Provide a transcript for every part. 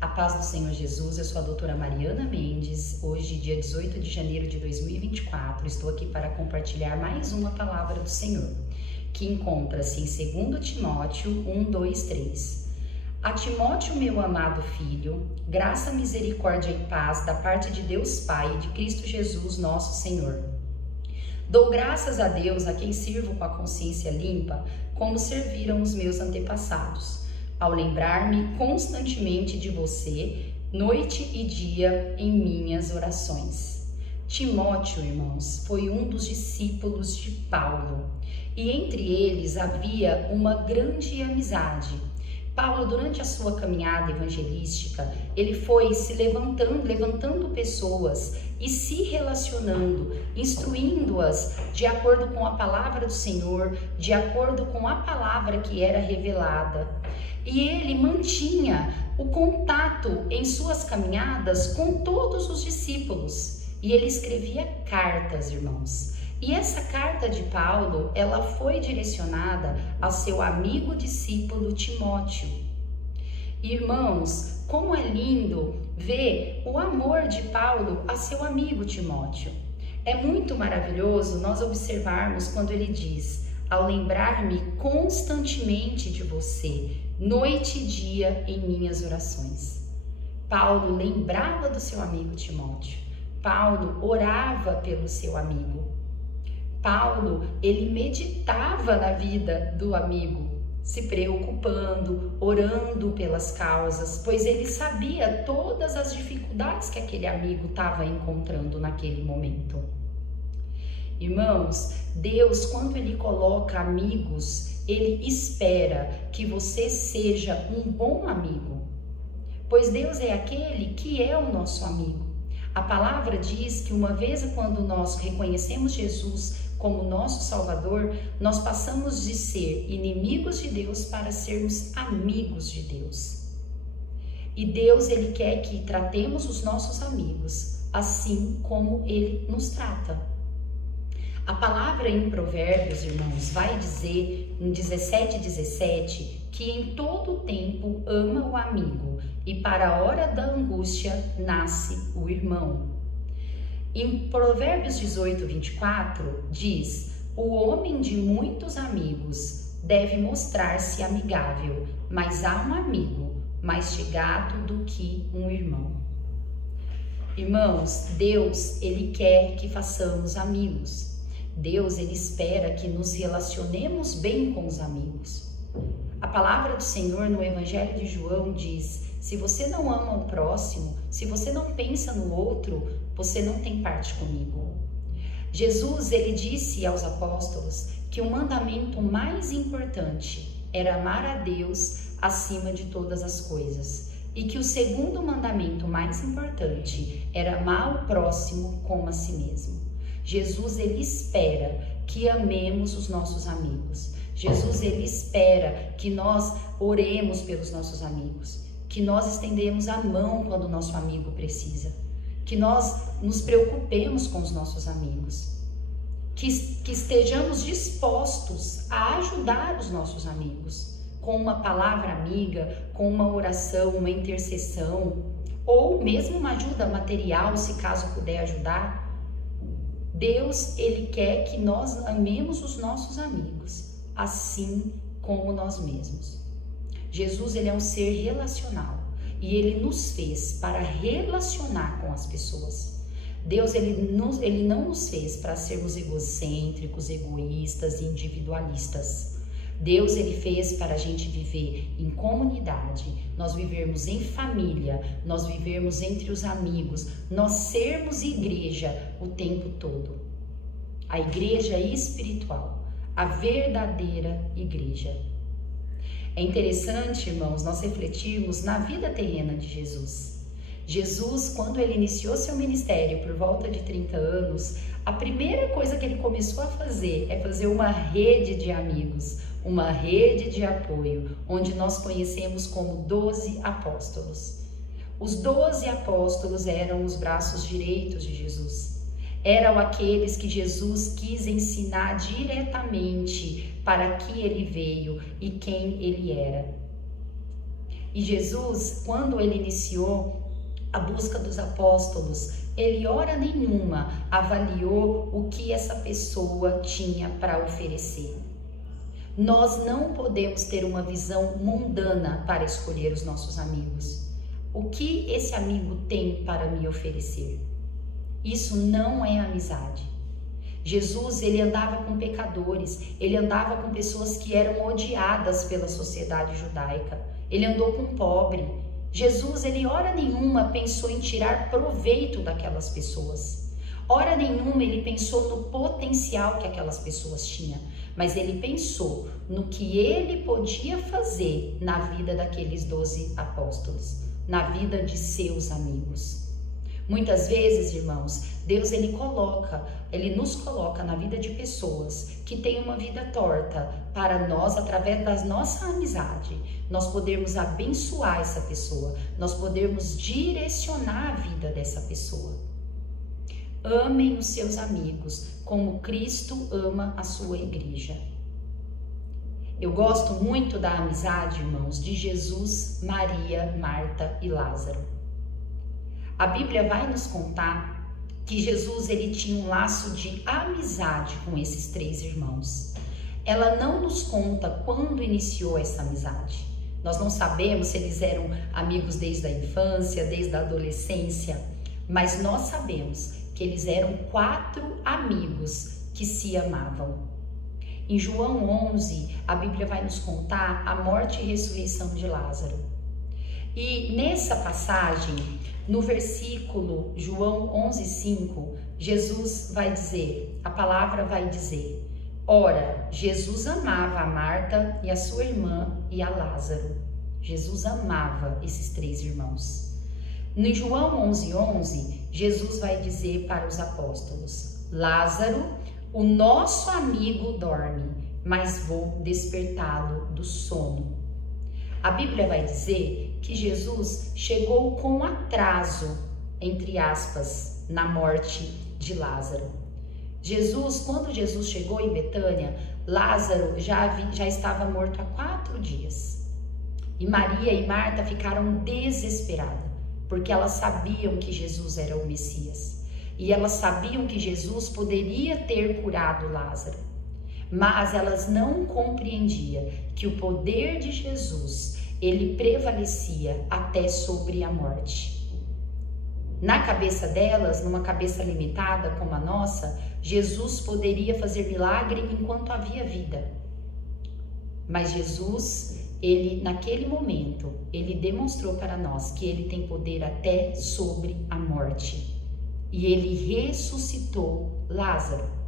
A paz do Senhor Jesus, eu sou a doutora Mariana Mendes. Hoje, dia 18 de janeiro de 2024, estou aqui para compartilhar mais uma palavra do Senhor, que encontra-se em 2 Timóteo 1, 2, 3. A Timóteo, meu amado filho, graça, misericórdia e paz da parte de Deus Pai e de Cristo Jesus, nosso Senhor. Dou graças a Deus, a quem sirvo com a consciência limpa, como serviram os meus antepassados, ao lembrar-me constantemente de você, noite e dia, em minhas orações. Timóteo, irmãos, foi um dos discípulos de Paulo, e entre eles havia uma grande amizade. Paulo, durante a sua caminhada evangelística, ele foi se levantando pessoas e se relacionando, instruindo-as de acordo com a palavra do Senhor, de acordo com a palavra que era revelada. E ele mantinha o contato em suas caminhadas com todos os discípulos. E ele escrevia cartas, irmãos. E essa carta de Paulo, ela foi direcionada ao seu amigo discípulo Timóteo. Irmãos, como é lindo ver o amor de Paulo a seu amigo Timóteo. É muito maravilhoso nós observarmos quando ele diz: ao lembrar-me constantemente de você, noite e dia em minhas orações. Paulo lembrava do seu amigo Timóteo. Paulo orava pelo seu amigo. Paulo, ele meditava na vida do amigo, se preocupando, orando pelas causas, pois ele sabia todas as dificuldades que aquele amigo estava encontrando naquele momento. Irmãos, Deus, quando ele coloca amigos, ele espera que você seja um bom amigo, pois Deus é aquele que é o nosso amigo. A palavra diz que uma vez quando nós reconhecemos Jesus como nosso Salvador, nós passamos de ser inimigos de Deus para sermos amigos de Deus. E Deus, ele quer que tratemos os nossos amigos assim como ele nos trata. A palavra em Provérbios, irmãos, vai dizer em 17:17 que em todo tempo ama o amigo e para a hora da angústia nasce o irmão. Em Provérbios 18:24 diz: o homem de muitos amigos deve mostrar-se amigável, mas há um amigo mais chegado do que um irmão. Irmãos, Deus, ele quer que façamos amigos. Deus, ele espera que nos relacionemos bem com os amigos. A palavra do Senhor no Evangelho de João diz: se você não ama o próximo, se você não pensa no outro, você não tem parte comigo. Jesus, ele disse aos apóstolos que o mandamento mais importante era amar a Deus acima de todas as coisas, e que o segundo mandamento mais importante era amar o próximo como a si mesmo. Jesus, ele espera que amemos os nossos amigos. Jesus, ele espera que nós oremos pelos nossos amigos, que nós estendemos a mão quando o nosso amigo precisa, que nós nos preocupemos com os nossos amigos, que estejamos dispostos a ajudar os nossos amigos, com uma palavra amiga, com uma oração, uma intercessão, ou mesmo uma ajuda material, se caso puder ajudar. Deus, ele quer que nós amemos os nossos amigos, assim como nós mesmos. Jesus, ele é um ser relacional e ele nos fez para relacionar com as pessoas. Deus, ele não nos fez para sermos egocêntricos, egoístas e individualistas. Deus, ele fez para a gente viver em comunidade, nós vivermos em família, nós vivermos entre os amigos, nós sermos igreja o tempo todo. A igreja espiritual, a verdadeira igreja. É interessante, irmãos, nós refletirmos na vida terrena de Jesus. Jesus, quando ele iniciou seu ministério por volta de 30 anos, a primeira coisa que ele começou a fazer é fazer uma rede de amigos, uma rede de apoio, onde nós conhecemos como 12 apóstolos. Os 12 apóstolos eram os braços direitos de Jesus. Eram aqueles que Jesus quis ensinar diretamente para que ele veio e quem ele era. E Jesus, quando ele iniciou a busca dos apóstolos, ele hora nenhuma avaliou o que essa pessoa tinha para oferecer. Nós não podemos ter uma visão mundana para escolher os nossos amigos. O que esse amigo tem para me oferecer? Isso não é amizade. Jesus, ele andava com pecadores, ele andava com pessoas que eram odiadas pela sociedade judaica. Ele andou com pobre. Jesus, ele hora nenhuma pensou em tirar proveito daquelas pessoas. Hora nenhuma ele pensou no potencial que aquelas pessoas tinham, mas ele pensou no que ele podia fazer na vida daqueles 12 apóstolos, na vida de seus amigos. Muitas vezes, irmãos, Deus ele nos coloca na vida de pessoas que têm uma vida torta para nós, através da nossa amizade, nós podermos abençoar essa pessoa, nós podermos direcionar a vida dessa pessoa. Amem os seus amigos como Cristo ama a sua igreja. Eu gosto muito da amizade, irmãos, de Jesus, Maria, Marta e Lázaro. A Bíblia vai nos contar que Jesus ele tinha um laço de amizade com esses 3 irmãos. Ela não nos conta quando iniciou essa amizade. Nós não sabemos se eles eram amigos desde a infância, desde a adolescência, mas nós sabemos que eles eram 4 amigos que se amavam. Em João 11, a Bíblia vai nos contar a morte e ressurreição de Lázaro. E nessa passagem, no versículo João 11:5, Jesus vai dizer, a palavra vai dizer: ora, Jesus amava a Marta e a sua irmã e a Lázaro. Jesus amava esses 3 irmãos. No João 11:11, Jesus vai dizer para os apóstolos: Lázaro, o nosso amigo dorme, mas vou despertá-lo do sono. A Bíblia vai dizer que Jesus chegou com atraso, entre aspas, na morte de Lázaro. Quando Jesus chegou em Betânia, Lázaro já estava morto há 4 dias. E Maria e Marta ficaram desesperadas, porque elas sabiam que Jesus era o Messias. E elas sabiam que Jesus poderia ter curado Lázaro. Mas elas não compreendiam que o poder de Jesus, ele prevalecia até sobre a morte. Na cabeça delas, numa cabeça limitada como a nossa, Jesus poderia fazer milagre enquanto havia vida. Mas Jesus, ele naquele momento, ele demonstrou para nós que ele tem poder até sobre a morte. E ele ressuscitou Lázaro.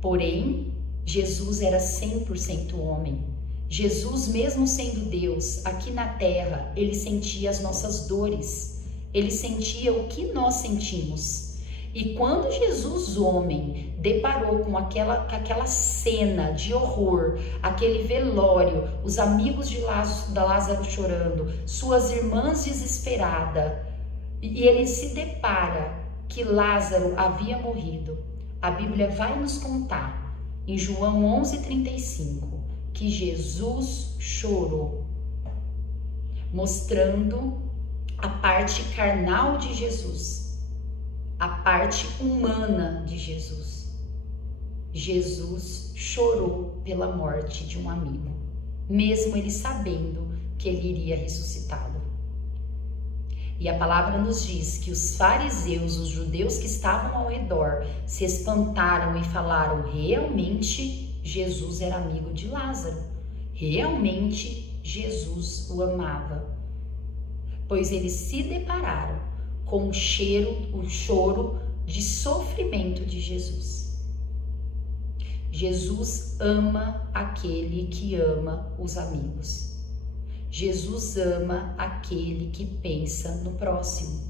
Porém, Jesus era 100% homem. Jesus, mesmo sendo Deus, aqui na terra, ele sentia as nossas dores. Ele sentia o que nós sentimos. E quando Jesus, homem, deparou com aquela cena de horror, aquele velório, os amigos de Lázaro chorando, suas irmãs desesperadas, e ele se depara que Lázaro havia morrido, a Bíblia vai nos contar, em João 11:35, que Jesus chorou, mostrando a parte carnal de Jesus, a parte humana de Jesus. Jesus chorou pela morte de um amigo, mesmo ele sabendo que ele iria ressuscitá-lo. E a palavra nos diz que os fariseus, os judeus que estavam ao redor, se espantaram e falaram: realmente Jesus era amigo de Lázaro, realmente Jesus o amava. Pois eles se depararam com o choro de sofrimento de Jesus. Jesus ama aquele que ama os amigos. Jesus ama aquele que pensa no próximo.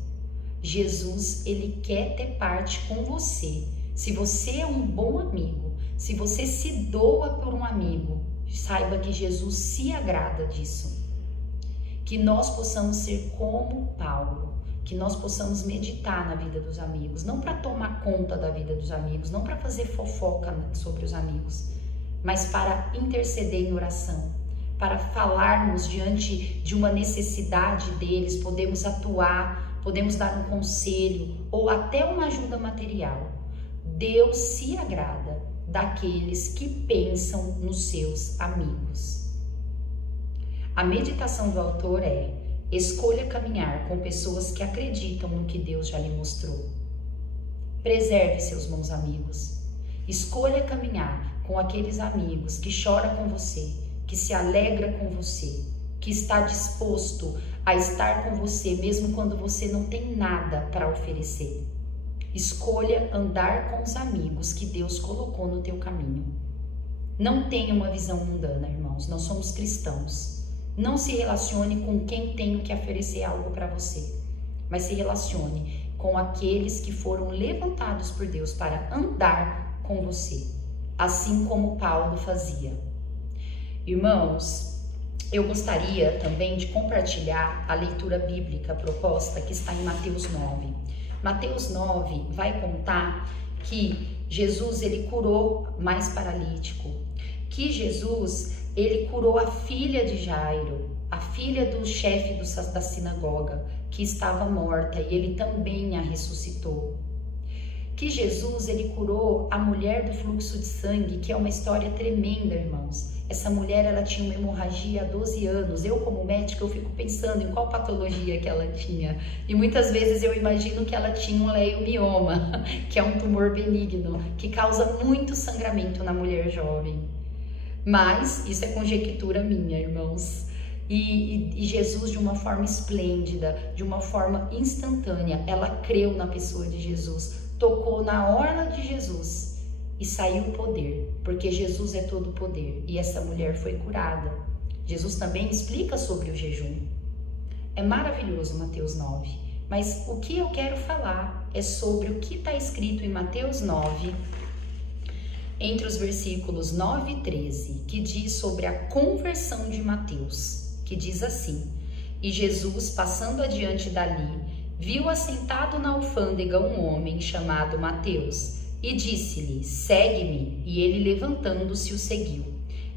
Jesus, ele quer ter parte com você. Se você é um bom amigo, se você se doa por um amigo, saiba que Jesus se agrada disso. Que nós possamos ser como Paulo, que nós possamos meditar na vida dos amigos, não para tomar conta da vida dos amigos, não para fazer fofoca sobre os amigos, mas para interceder em oração, para falarmos diante de uma necessidade deles, podemos atuar, podemos dar um conselho ou até uma ajuda material. Deus se agrada daqueles que pensam nos seus amigos. A meditação do autor é: escolha caminhar com pessoas que acreditam no que Deus já lhe mostrou. Preserve seus bons amigos. Escolha caminhar com aqueles amigos que choram com você, que se alegra com você, que está disposto a estar com você mesmo quando você não tem nada para oferecer. Escolha andar com os amigos que Deus colocou no teu caminho. Não tenha uma visão mundana, irmãos. Nós somos cristãos. Não se relacione com quem tem que oferecer algo para você, mas se relacione com aqueles que foram levantados por Deus para andar com você, assim como Paulo fazia. Irmãos, eu gostaria também de compartilhar a leitura bíblica proposta que está em Mateus 9. Mateus 9 vai contar que Jesus ele curou mais paralítico, que Jesus ele curou a filha de Jairo, a filha do chefe da sinagoga, que estava morta, e ele também a ressuscitou. Que Jesus ele curou a mulher do fluxo de sangue, que é uma história tremenda, irmãos. Essa mulher ela tinha uma hemorragia há 12 anos. Eu, como médica, eu fico pensando em qual patologia que ela tinha. E muitas vezes eu imagino que ela tinha um leiomioma, que é um tumor benigno, que causa muito sangramento na mulher jovem. Mas isso é conjectura minha, irmãos. E Jesus, de uma forma esplêndida, de uma forma instantânea, ela creu na pessoa de Jesus, tocou na orla de Jesus e saiu o poder, porque Jesus é todo poder, e essa mulher foi curada. Jesus também explica sobre o jejum. É maravilhoso Mateus 9, mas o que eu quero falar é sobre o que está escrito em Mateus 9, entre os versículos 9 e 13, que diz sobre a conversão de Mateus, que diz assim: e Jesus, passando adiante dali, viu assentado na alfândega um homem chamado Mateus, e disse-lhe: segue-me, e ele levantando-se o seguiu.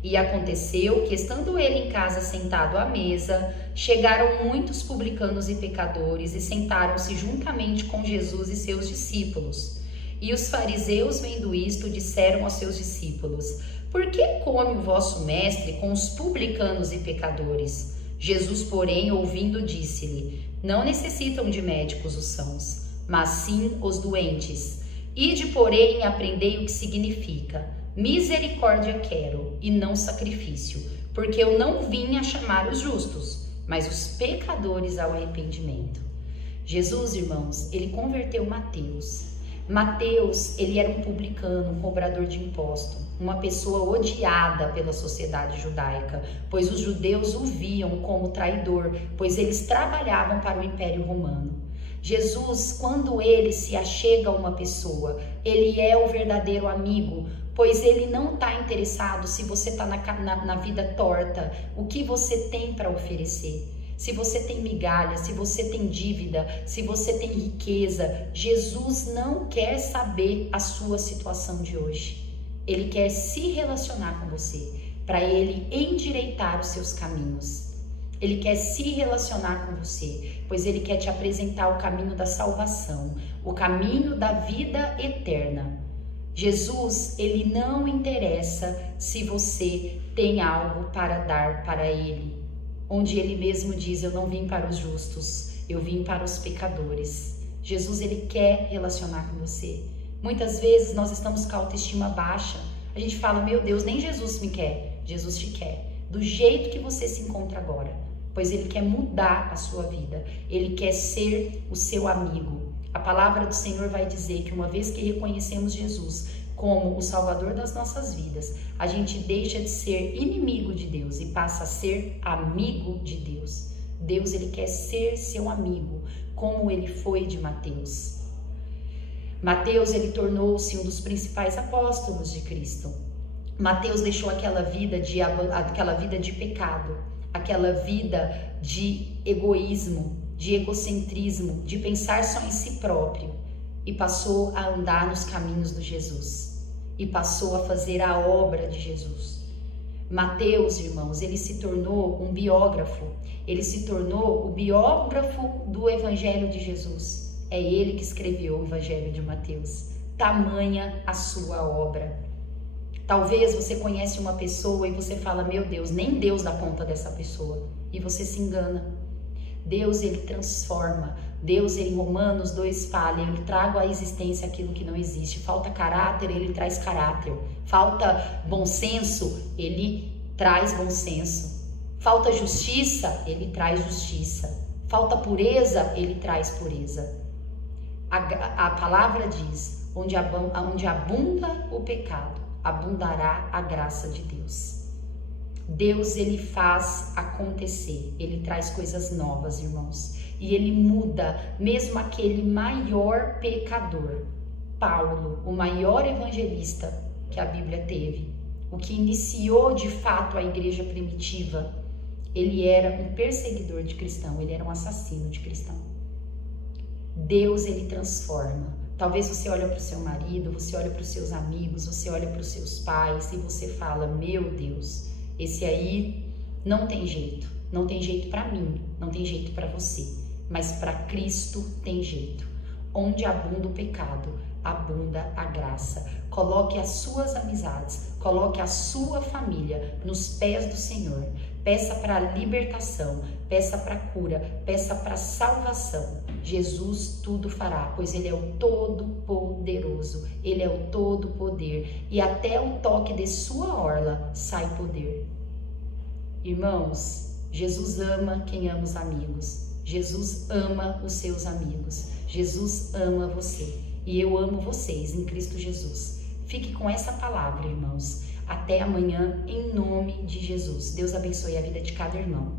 E aconteceu que, estando ele em casa sentado à mesa, chegaram muitos publicanos e pecadores e sentaram-se juntamente com Jesus e seus discípulos. E os fariseus, vendo isto, disseram aos seus discípulos: por que come o vosso mestre com os publicanos e pecadores? Jesus, porém, ouvindo, disse-lhe: não necessitam de médicos os sãos, mas sim os doentes. Ide, porém, e aprendei o que significa: misericórdia quero, e não sacrifício, porque eu não vim a chamar os justos, mas os pecadores ao arrependimento. Jesus, irmãos, ele converteu Mateus. Mateus, ele era um publicano, um cobrador de imposto, uma pessoa odiada pela sociedade judaica, pois os judeus o viam como traidor, pois eles trabalhavam para o Império Romano. Jesus, quando ele se achega a uma pessoa, ele é o verdadeiro amigo, pois ele não está interessado se você está na vida torta, o que você tem para oferecer. Se você tem migalha, se você tem dívida, se você tem riqueza, Jesus não quer saber a sua situação de hoje. Ele quer se relacionar com você, para ele endireitar os seus caminhos. Ele quer se relacionar com você, pois ele quer te apresentar o caminho da salvação, o caminho da vida eterna. Jesus, ele não interessa se você tem algo para dar para ele. Onde ele mesmo diz: eu não vim para os justos, eu vim para os pecadores. Jesus, ele quer relacionar com você. Muitas vezes nós estamos com a autoestima baixa. A gente fala: meu Deus, nem Jesus me quer. Jesus te quer, do jeito que você se encontra agora, pois ele quer mudar a sua vida. Ele quer ser o seu amigo. A palavra do Senhor vai dizer que uma vez que reconhecemos Jesus como o Salvador das nossas vidas, a gente deixa de ser inimigo de Deus e passa a ser amigo de Deus. Deus, ele quer ser seu amigo, como ele foi de Mateus. Mateus, ele tornou-se um dos principais apóstolos de Cristo. Mateus deixou aquela vida de pecado, aquela vida de egoísmo, de egocentrismo, de pensar só em si próprio, e passou a andar nos caminhos de Jesus, e passou a fazer a obra de Jesus. Mateus, irmãos, ele se tornou um biógrafo, ele se tornou o biógrafo do Evangelho de Jesus. É ele que escreveu o Evangelho de Mateus. Tamanha a sua obra. Talvez você conhece uma pessoa e você fala, meu Deus, nem Deus dá conta dessa pessoa. E você se engana. Deus, ele transforma. Deus, em Romanos 2 fala, ele traga à existência aquilo que não existe. Falta caráter, ele traz caráter. Falta bom senso, ele traz bom senso. Falta justiça, ele traz justiça. Falta pureza, ele traz pureza. A palavra diz, onde abunda o pecado, abundará a graça de Deus. Deus, ele faz acontecer, ele traz coisas novas, irmãos. E ele muda mesmo aquele maior pecador, Paulo, o maior evangelista que a Bíblia teve, o que iniciou de fato a igreja primitiva. Ele era um perseguidor de cristão, ele era um assassino de cristão. Deus, ele transforma. Talvez você olhe para o seu marido, você olhe para os seus amigos, você olhe para os seus pais e você fala, meu Deus, esse aí não tem jeito para mim, não tem jeito para você, mas para Cristo tem jeito. Onde abunda o pecado, abunda a graça. Coloque as suas amizades, coloque a sua família nos pés do Senhor. Peça para a libertação, peça para a cura, peça para a salvação. Jesus tudo fará, pois ele é o Todo-Poderoso, ele é o Todo-Poder, e até o toque de sua orla sai poder. Irmãos, Jesus ama quem ama os amigos, Jesus ama os seus amigos, Jesus ama você, e eu amo vocês em Cristo Jesus. Fique com essa palavra, irmãos. Até amanhã, em nome de Jesus. Deus abençoe a vida de cada irmão.